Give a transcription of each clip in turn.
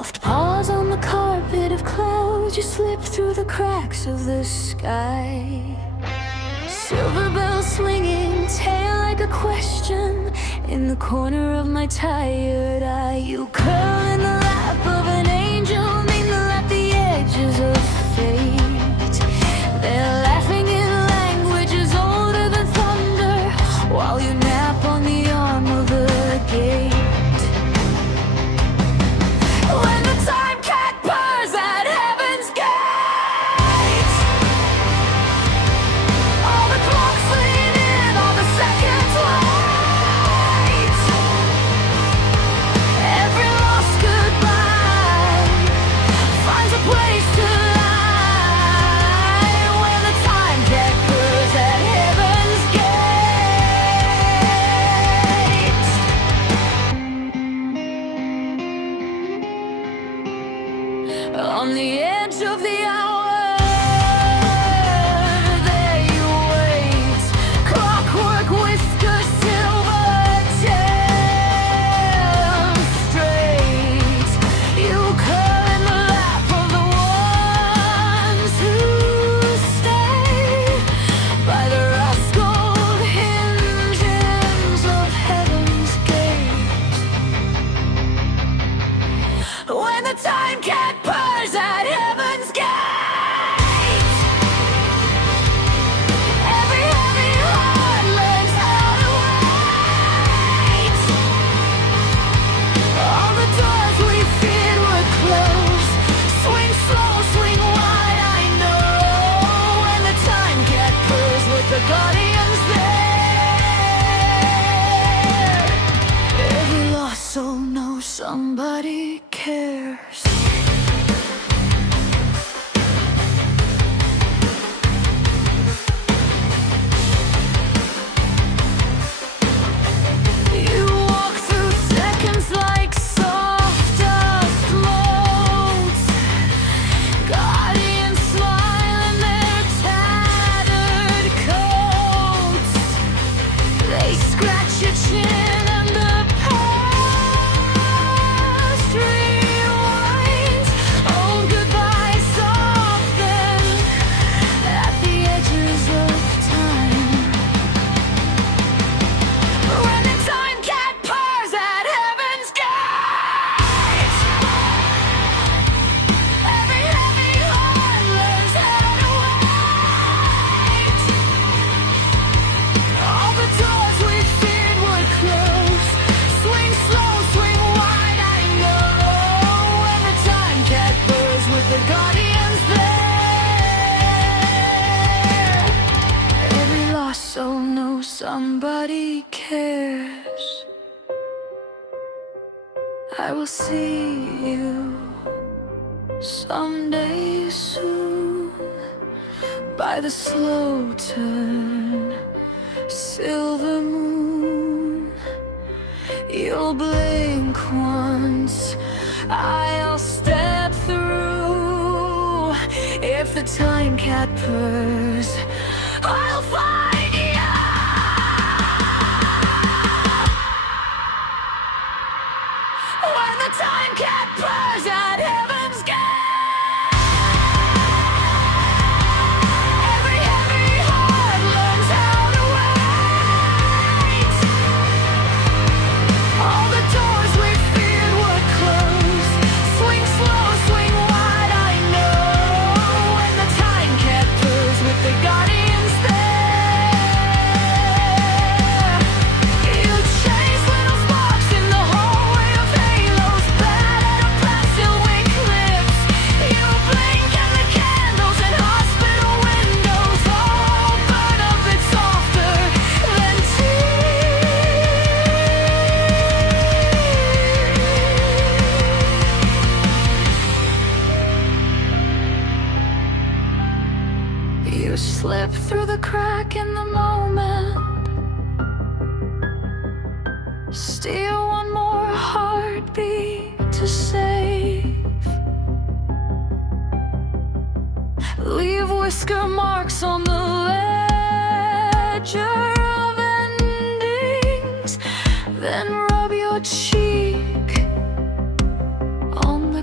Soft paws on the carpet of clouds, you slip through the cracks of the sky. Silver bells swinging, tail like a question. In the corner of my tired eye, you curl in the lap of an angel, mingle at the edges of fate. They're laughing in languages older than thunder, while you nap on the arm of the gate. When the time cat purrs at heaven's gate, all the clocks lean in, all the seconds wait. Every lost goodbye finds a place to lie. When the time cat purrs at heaven's gate. On the edge of the hour, there you wait. Clockwork whiskers, silver gems straight. You curl in the lap of the ones who stay by the rust gold hinges of heaven's gate. When the time cat purrs at heaven's gate, every heavy heart learns how to wait. All the doors we feared were closed, swing slow, swing wide, I know. When the time cat purrs with the guardians there, every lost soul knows somebody cares. You walk through seconds like soft dust motes. Guardians smile in their tattered coats. They scratch your chin and the past rewinds. Old goodbyes soften at the edges of time. When the time cat purrs at heaven's gate, every heavy heart learns how to wait. All the doors we feared would close, swing slow, swing wide, I know. When the time cat purrs with the guardians there, every lost soul knows somebody cares. I will see you someday soon by the slow turn, silver moon. You'll blink once, I'll step through. If the time cat purrs, I'll find you. When the time cat purrs at heaven's gate, every heavy heart learns how to wait. All the doors we feared would close, swing slow, swing wide, I know. When the time cat purrs with the guardians there, you chase little sparks in the hallway of halos, bad at a pastel eclipse. You blink and the candles in hospital windows all burn a bit softer than tears. You slip through the crack in the moment, steal one more heartbeat to save. Leave whisker marks on the ledger of endings, then rub your cheek on the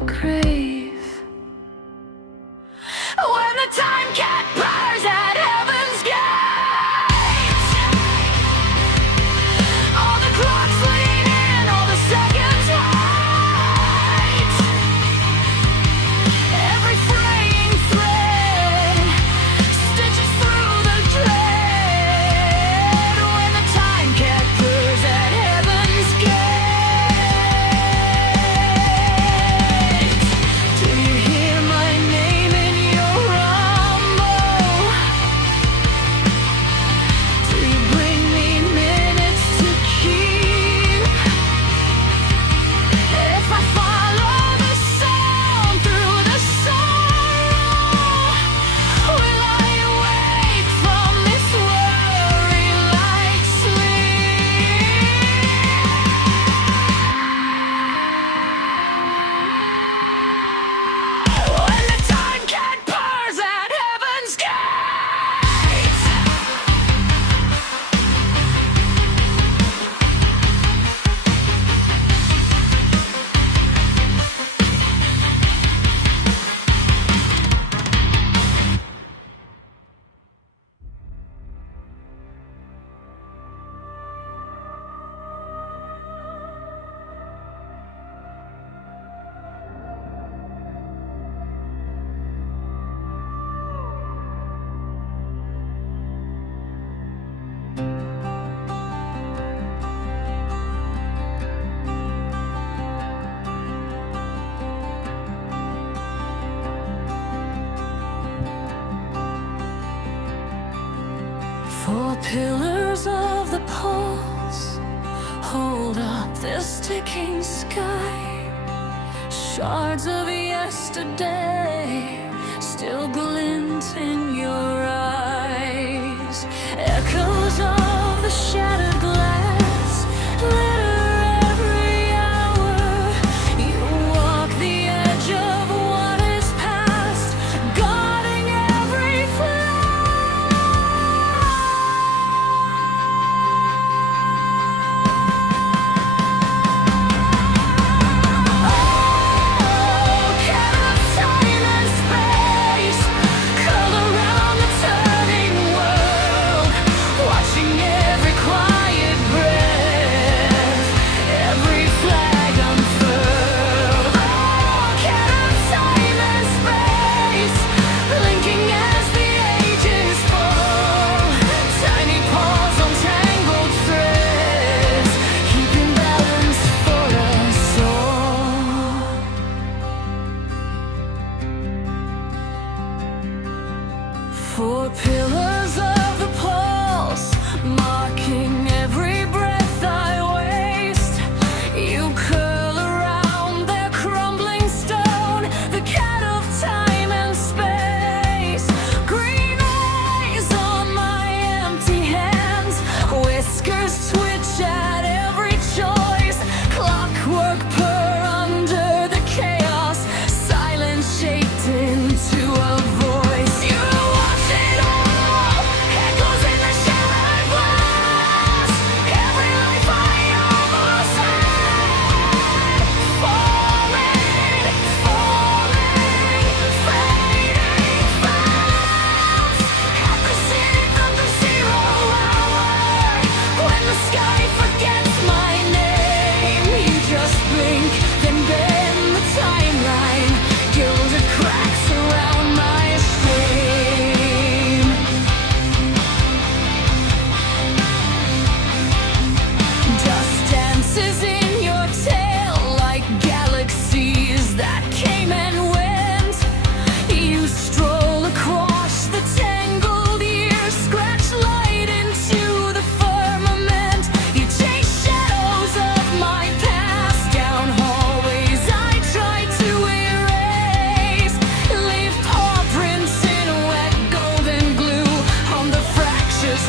Four pillars of the poles hold up this ticking sky. Shards of yesterday still glint in your eyes. Echoes of the shattered glass litter every hour. You walk the edge of what is past, guarding every four pillars of the pulse, marking every breath I waste. You curl around their crumbling stone, the cat of time and space. Green eyes on my empty hands, whiskers twitch at every choice. Clockwork purr under the chaos, silence shaped into a voice.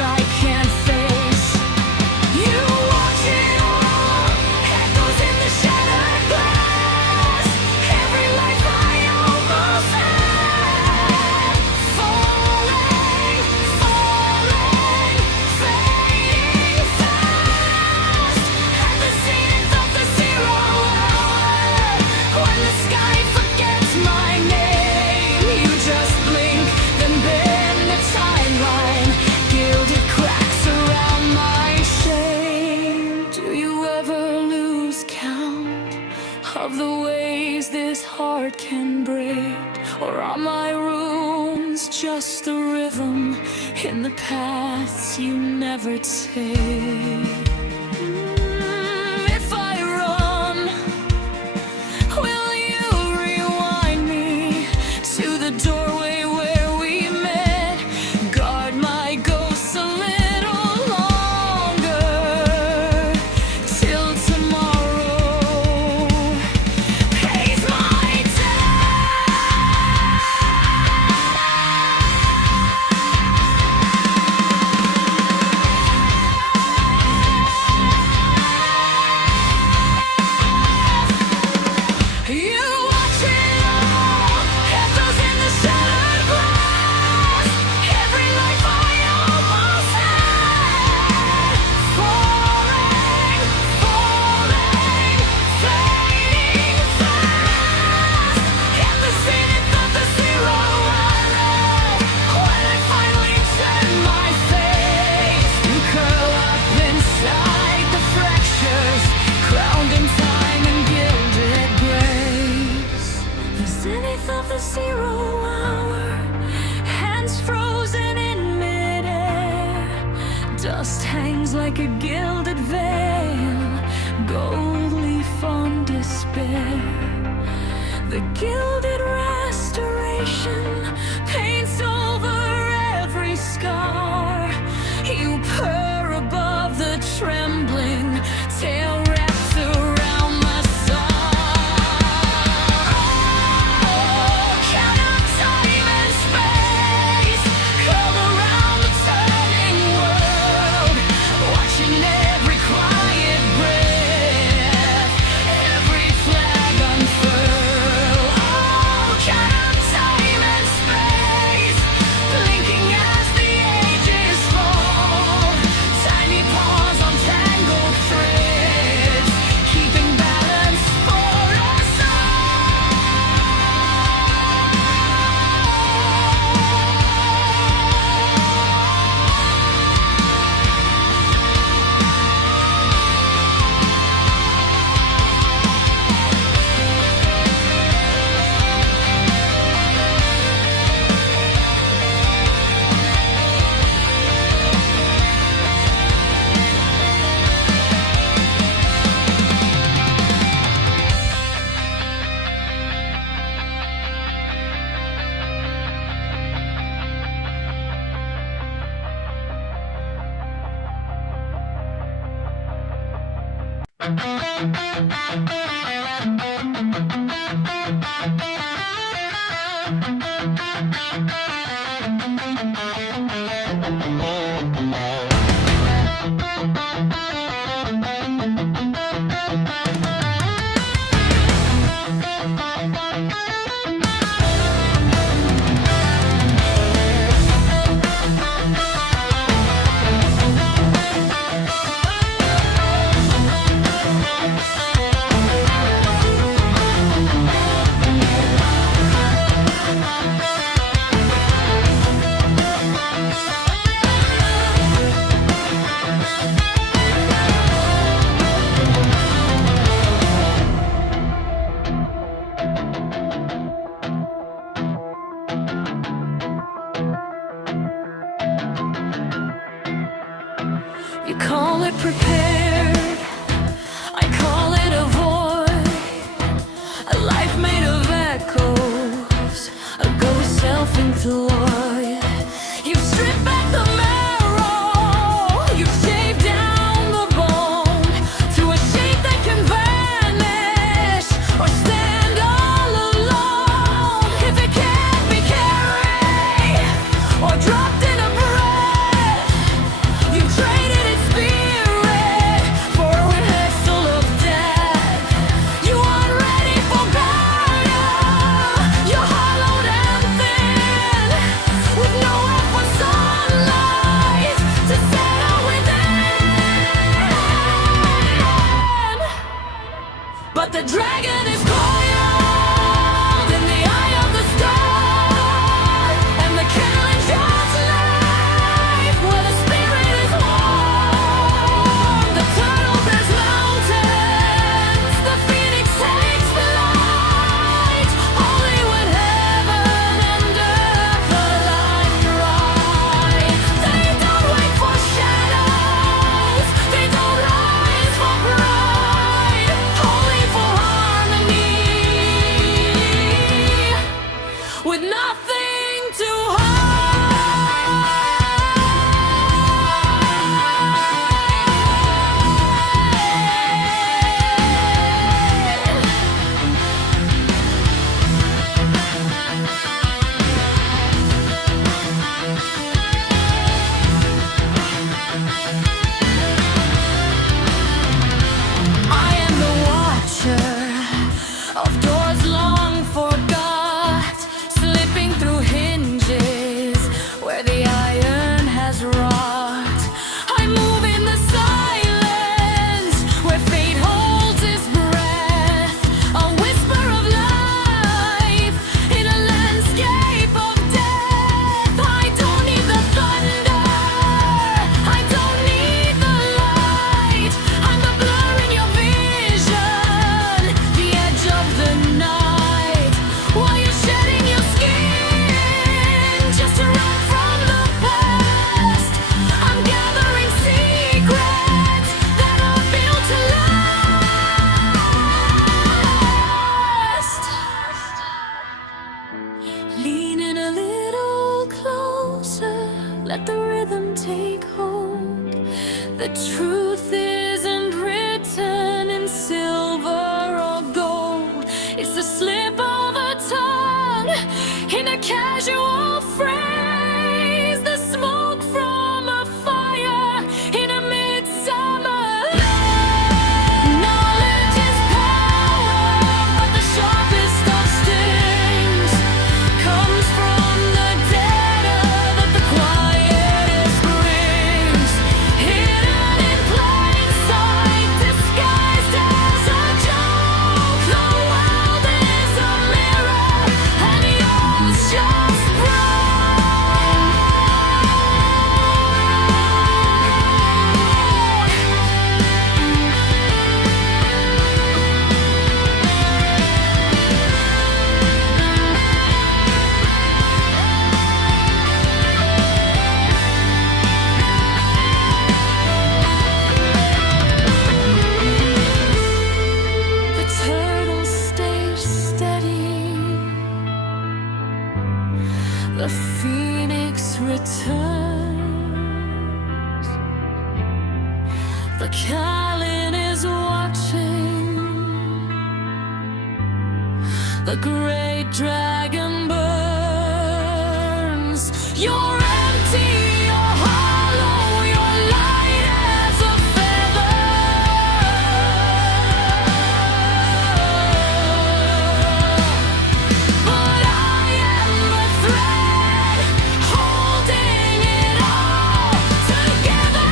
I can't face. You watch it all, echoes in the shattered glass. Every life I almost had, falling, falling, fading fast. At the zenith of the 0 hour, when the sky forgets my name, you just blink, then bend the timeline. Gilded cracks around my shame. Do you ever lose count of the ways this heart can break? Or are my runes just the rhythm in the paths you never take? If I run, will you rewind me to the doorway where we met? Guard my ghosts a little longer, till tomorrow pays my debt. You watch it all, echoes in the shattered glass. Every life I almost had, falling, falling, fading fast. At the zenith of the 0 hour, when I finally turn my face, you curl up inside the fractures, crowned in time and gilded grace. The zenith of the 0 hour, hands frozen in midair. Dust hangs like a gilded veil, gold leaf on despair. The gilded restoration paints over every scar. You call it prepared, I call it a void, a life made of echoes, a ghost self-employed. You've stripped back the marrow, you've shaved down the bone to a shape that can vanish or stand all alone. If it can't be carried or dropped in a breath, you've traded its spirit for a rehearsal of death. You aren't ready for battle, you're hollowed and thin, with nowhere for sunlight to settle within. But the dragon is coiled in the eye of the storm, and the challenge draws life where the spirit is warm. The turtle bears mountains, the phoenix takes flight, only when heaven and earth align right. They don't wait for shadows, they don't rise for pride, only for harmony, with nothing to I am the watcher of doors long forgot, slipping through hinges where the iron has wrought. I move in the silence where fate holds its breath, a whisper of life in a landscape of death. I don't need the thunder, I don't need the light, I'm the blur in your vision, the edge of the night, while you're shedding your skin just to run from the past. I'm gathering secrets that are built to last. Lean in a little closer, let the rhythm take hold. The truth isn't written in silver or gold, it's the slip of a tongue in a casual phrase, the smoke from a fire in a midsummer lane. Knowledge is power, but the sharpest of stings comes from the data that the quietest brings. Hidden in plain sight, disguised as a joke, the world is a mirror and yours just broke. The turtle stays steady, the phoenix returns, the Callan is watching. The great dragon burns. You're empty, you're hollow, you're light as a feather. But I am the thread holding it all together.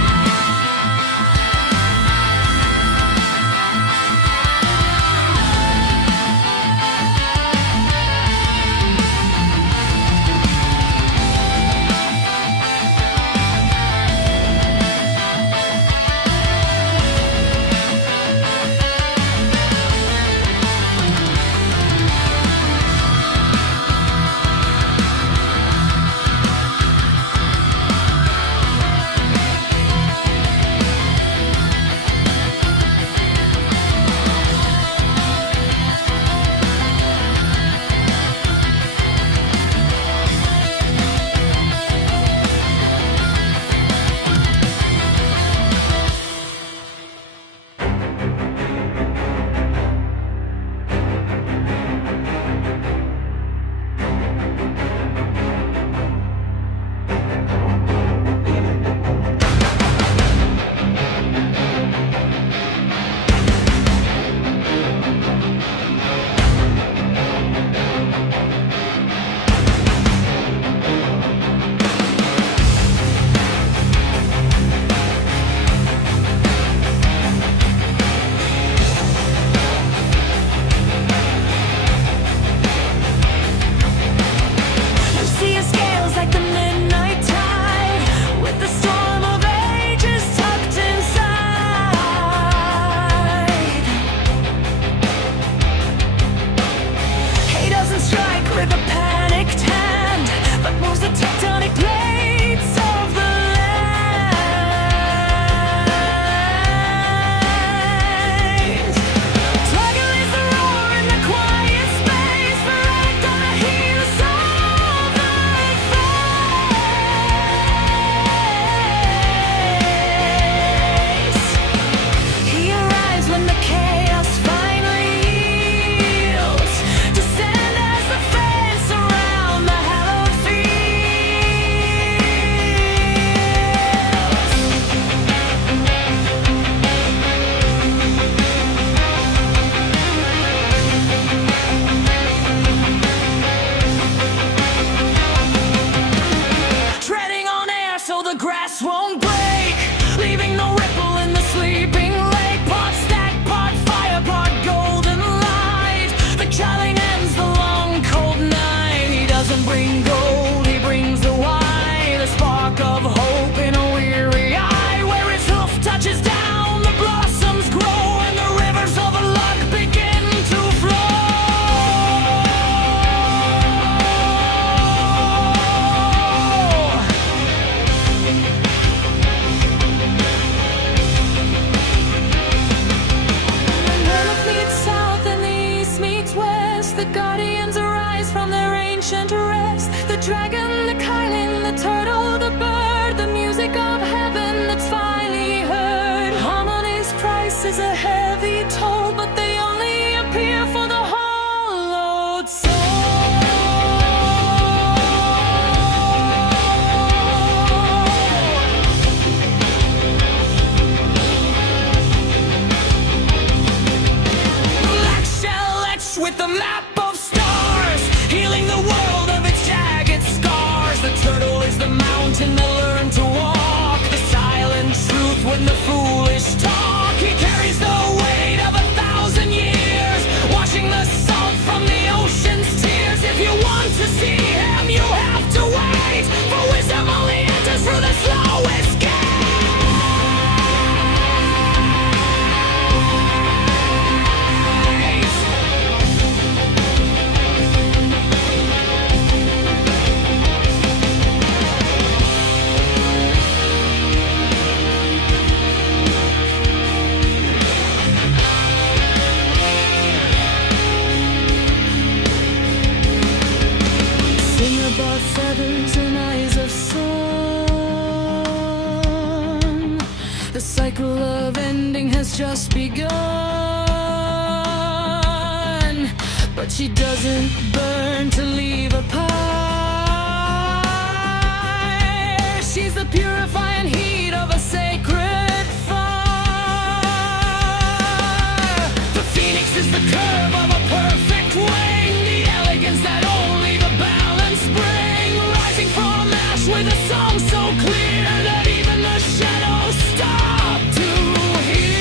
The guardians arise from their ancient rest. The dragon, the kylan, the turtle, the bird, the music of heaven that's finally heard. Harmony's price is a heavy toll, but they only appear for the hollowed soul. Black shell etched with the map of stars, healing the world of its jagged scars. The turtle is the mountain that learned to walk, the silent truth when the foolish talk. He carries the weight of 1,000 years, washing the salt from the ocean's tears. If you want to see him, you have to wait, for wisdom only enters through the slowest gate. About feathers and eyes of sun, the cycle of ending has just begun. But but she doesn't burn to leave a pyre. She's the purifying heat of a sacred fire. The phoenix is the curve of a perfect wing, the elegance that only the balance bring, rising from ash with a song so clear that even the shadows stop to hear.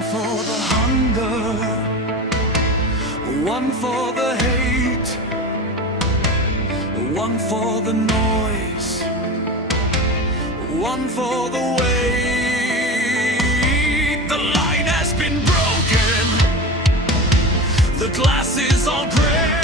One for the hunger, one for the hate, one for the noise, one for the weight. The line has been broken, the glass is all gray.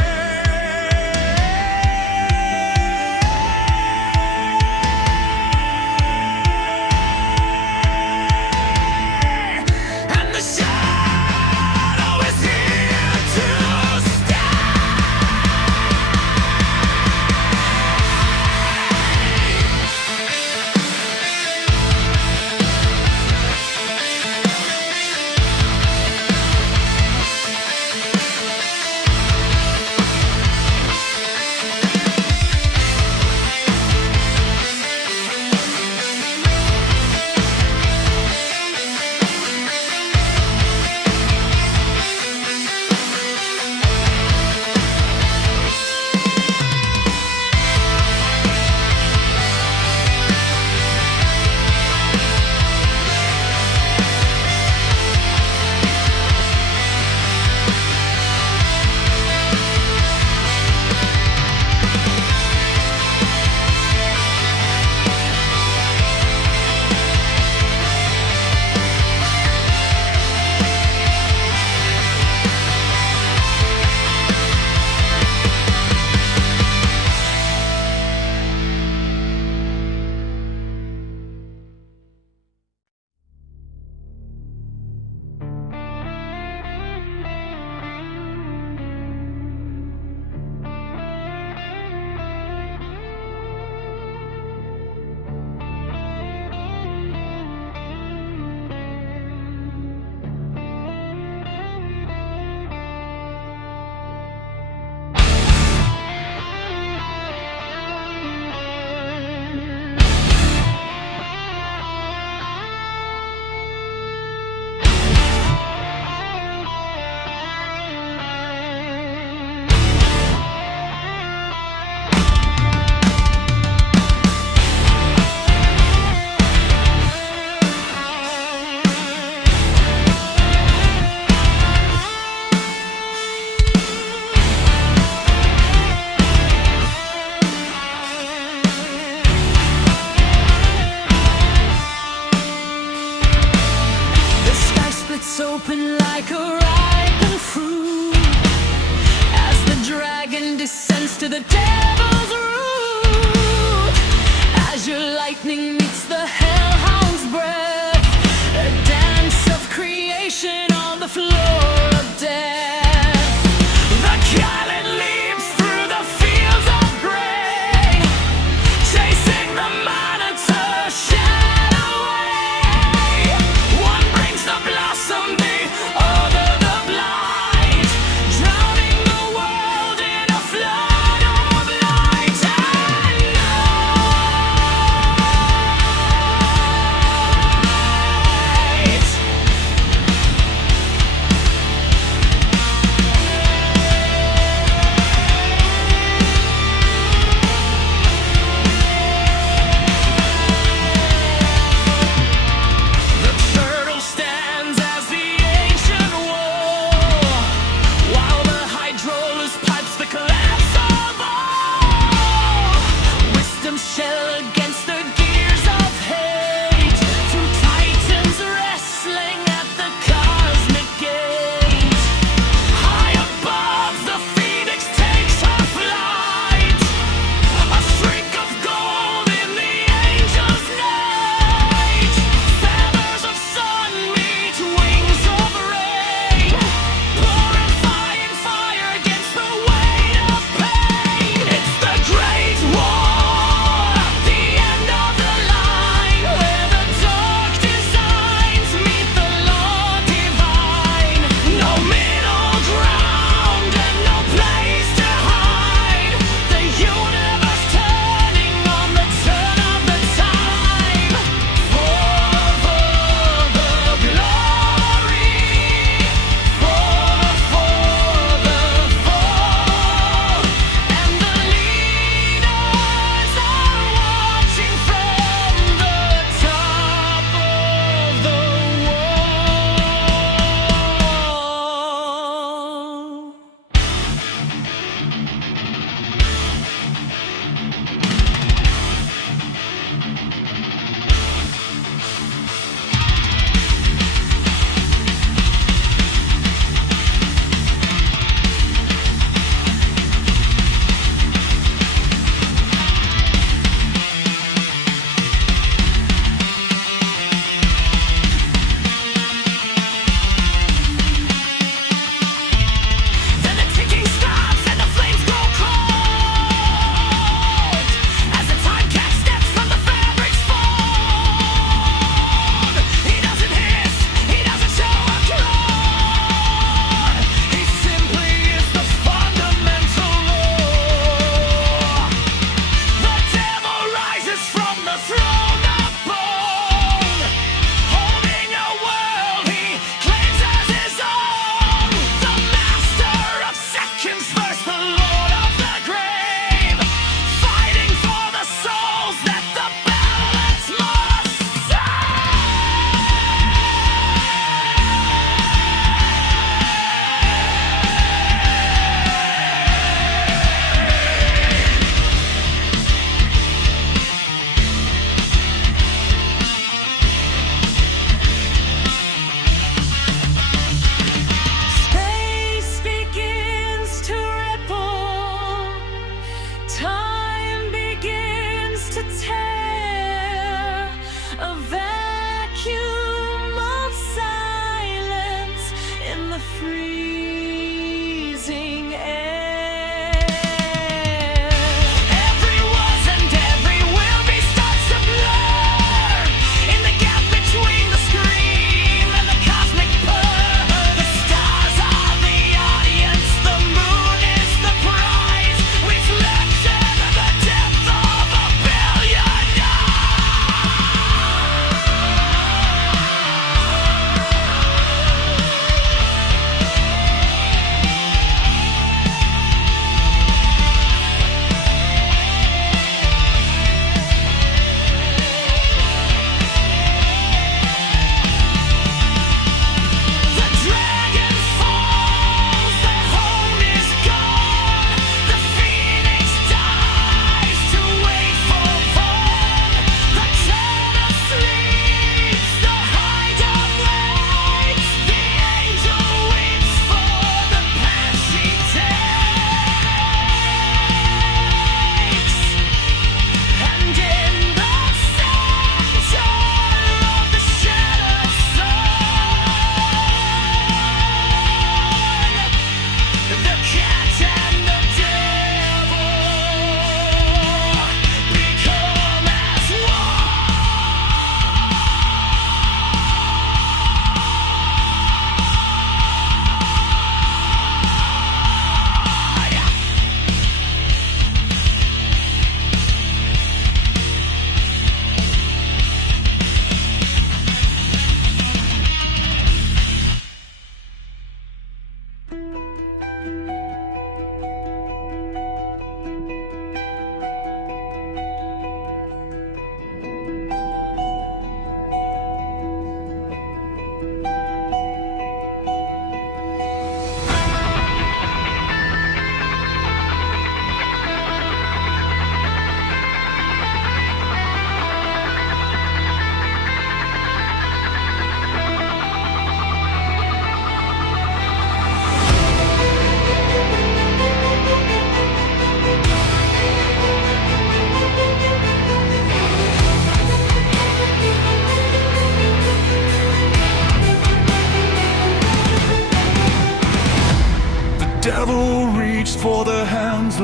Open like a ripened fruit as the dragon descends to the devil's root. As your lightning meets the hellhound's breath, a dance of creation on the floor of death. The Khaled leaps through the fields of gray, chasing the monitor shadow away. One brings the blossom,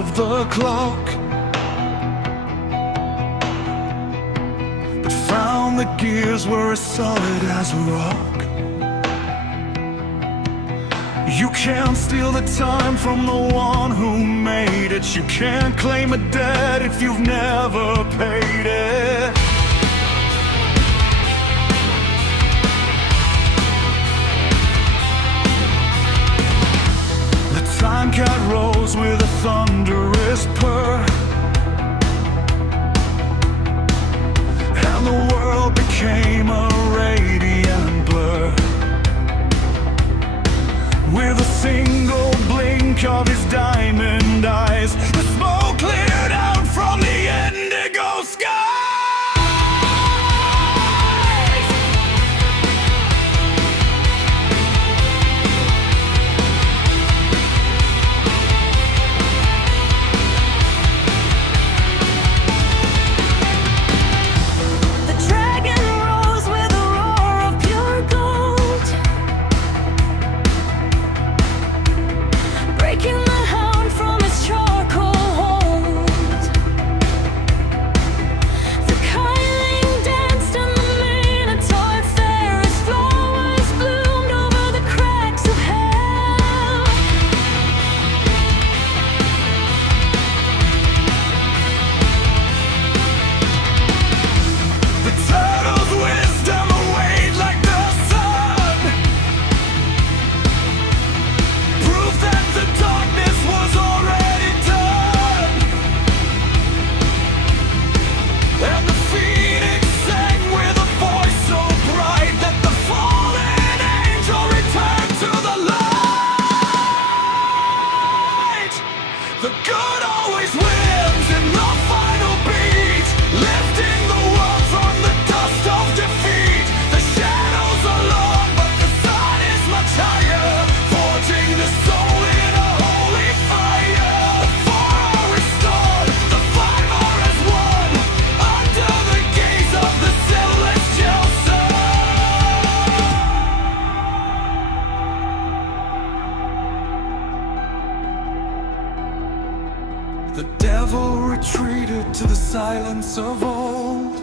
of the clock, but found the gears were as solid as a rock. You can't steal the time from the one who made it. You can't claim a debt if you've never paid it. The time cat rose with a thunderous purr, and the world became a radiant blur. With a single blink of his diamond eyes, the smoke cleared out from the indigo skies. The dragon rose with a roar of pure gold, breaking the hound from its charcoal hold. The Kyling danced and the Minotaur fair as flowers bloomed over the cracks of hell. The turtle's wisdom weighed like the sun, proof that the darkness was already done. And the phoenix sang with a voice so bright that the fallen angel returned to the light. The good always wins in the final beat, lifting the world from the dust of defeat. The shadows are long, but the sun is much higher, forging the soul in a holy fire. The four are restored, the five are as one, under the gaze of the celestial sun. The devil retreated to the silence of old,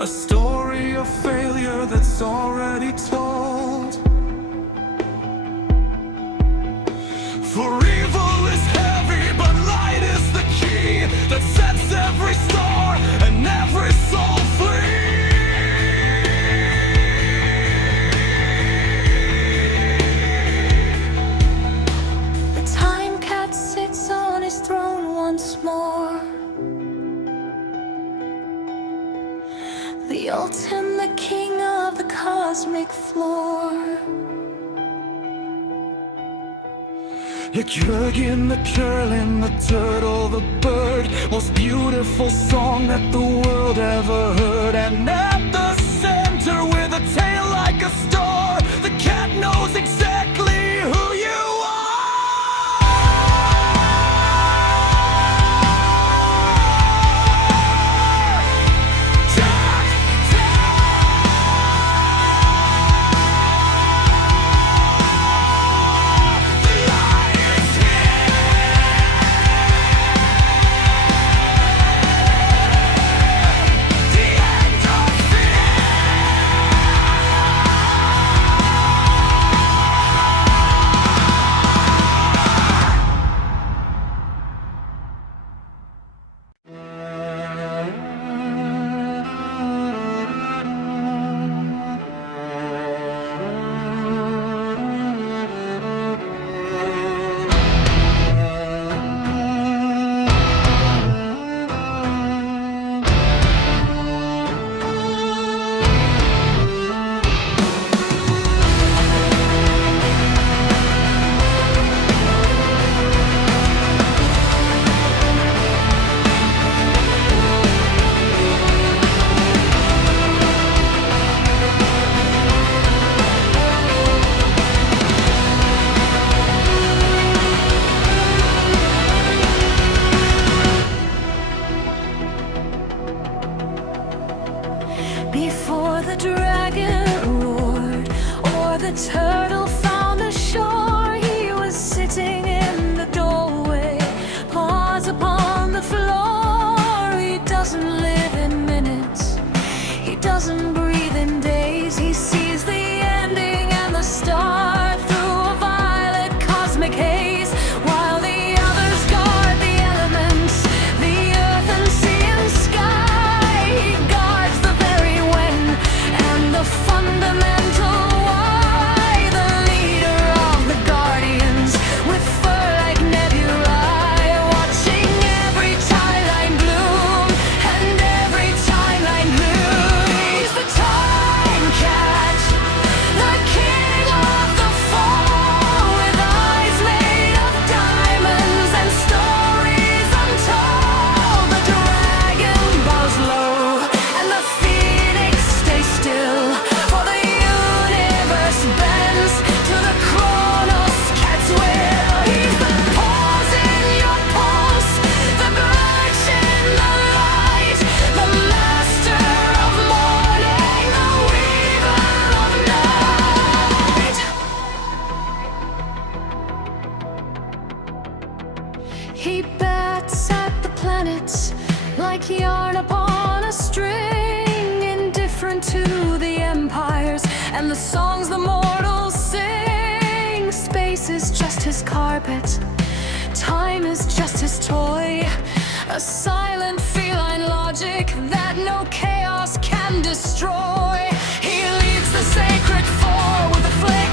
a story of failure that's already told. For evil is heavy, but light is the key that sets every star and every soul free. The time cat sits on his throne once more, the ultimate king of the cosmic floor. Jürgen the curling, the turtle, the bird, most beautiful song that the world ever heard. And at the center with a tail like a star, the cat knows exactly who you songs the mortals sing. Space is just his carpet, time is just his toy. A silent feline logic that no chaos can destroy. He leads the sacred four with a flick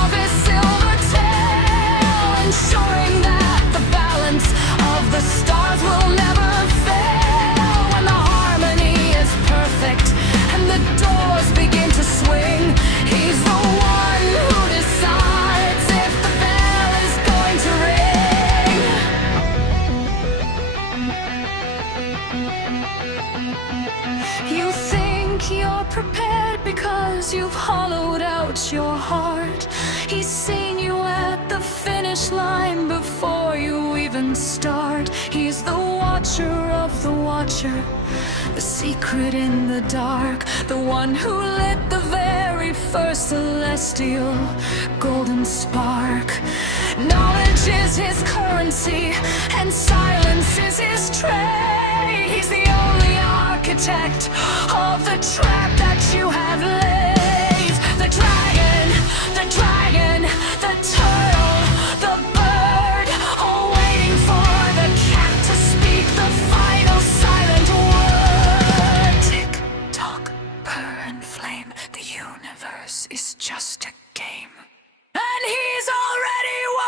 of his silver tail, ensuring that the balance of the stars will never fail. When the harmony is perfect and the doors begin to swing, he's the one who decides if the bell is going to ring. You think you're prepared because you've hollowed out your heart. He's seen you at the finish line before you even start. He's the watcher of the watcher, the secret in the dark, the one who lit the very first celestial golden spark. Knowledge is his currency and silence is his trade. He's the only architect of the trap that you have laid. The dragon, the dragon, the turtle, the bird, all waiting for the cat to speak the final silent word. Tick tock, purr and flame, the universe is just a game, and he's already won.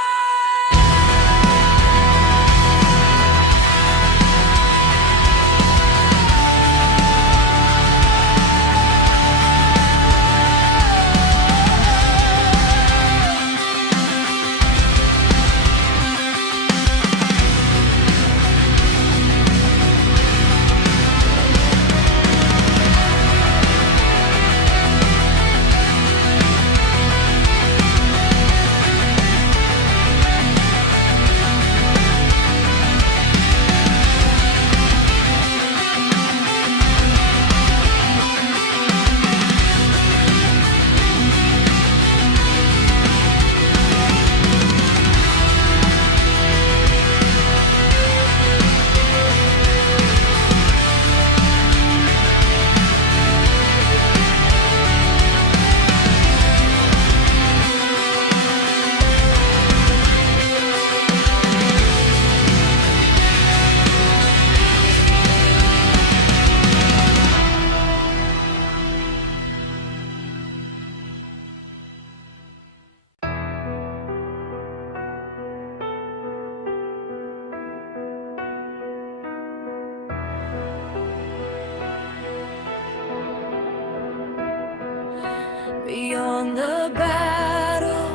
Beyond the battle,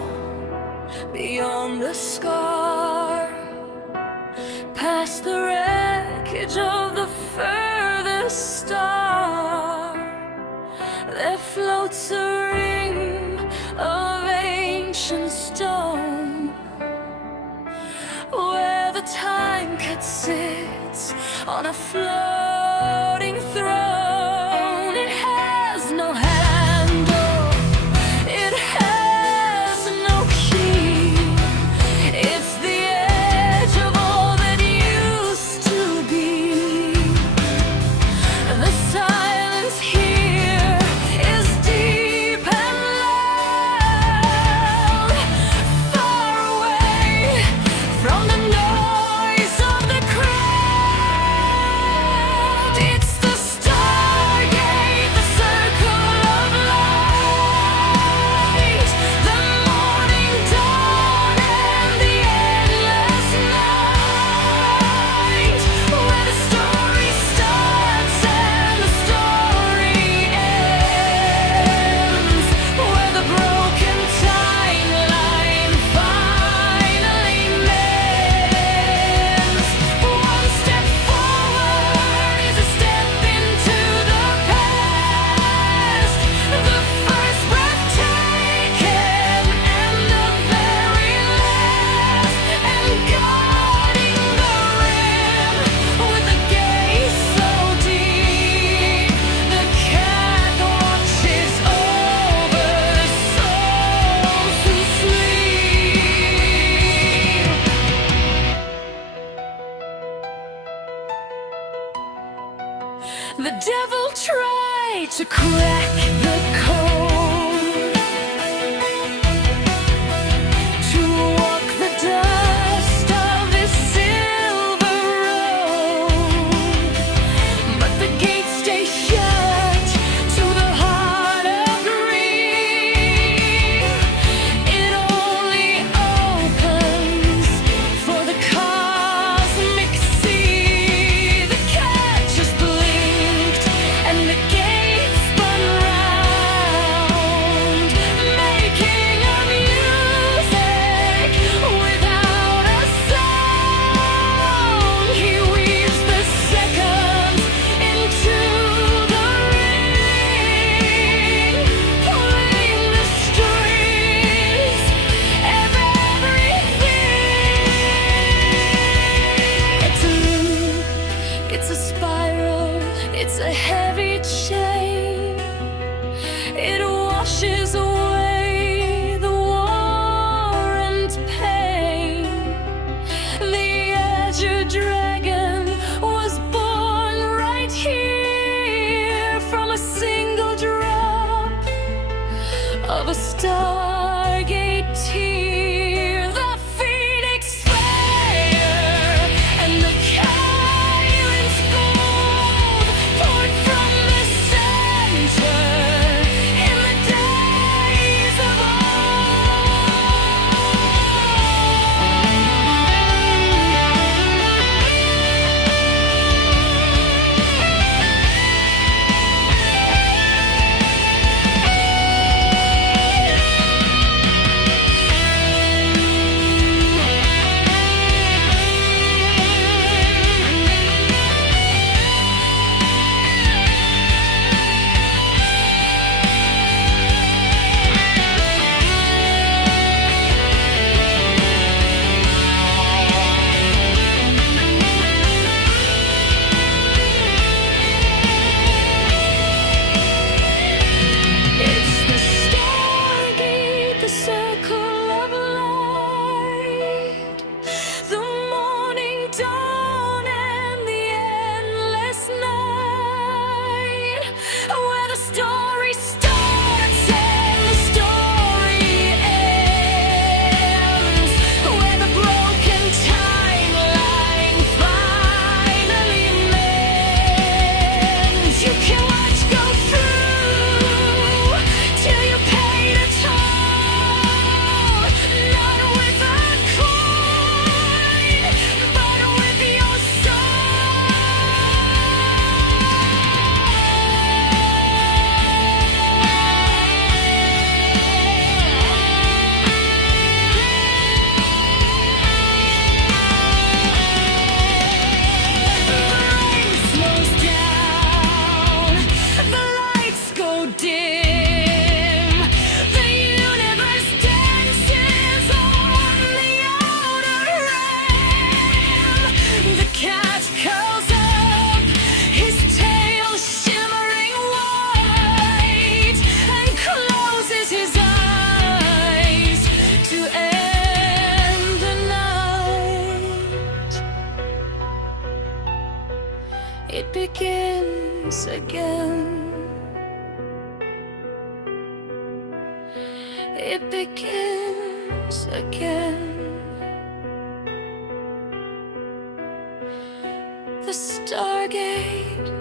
beyond the scar, past the wreckage of the furthest star, there floats a ring of ancient stone, where the time cat sits on a floating throne. It has no handle, it has no key. It's the edge of all that used to be. The silence here is deep and loud, far away from the noise of the crowd. It's the Stargate, the circle of light, the morning dawn and the endless night, where the story starts and the story ends, where the broken timeline finally mends. One step forward is a step into the past, the first breath taken and the very last, and guarding the rim with a gaze so deep, the cat watches over the souls who sleep. The devil tried to crack the code, a heavy chain. It washes away the war and pain. The azure dragon was born right here from a single drop of a Stargate tear. The phoenix fire and the Kylan's gold poured from the center in the days of It's the Stargate, the circle of light, the morning dawn and the endless night, where the story starts and the story ends, where the broken timeline finally mends. You can watch go through till you pay the toll, not with a coin, but with your slows down, the lights go dim, the universe dances on the outer rim. The cat curls up, his tail shimmering white, and closes his eyes to end the night. It begins again. It begins again. The Stargate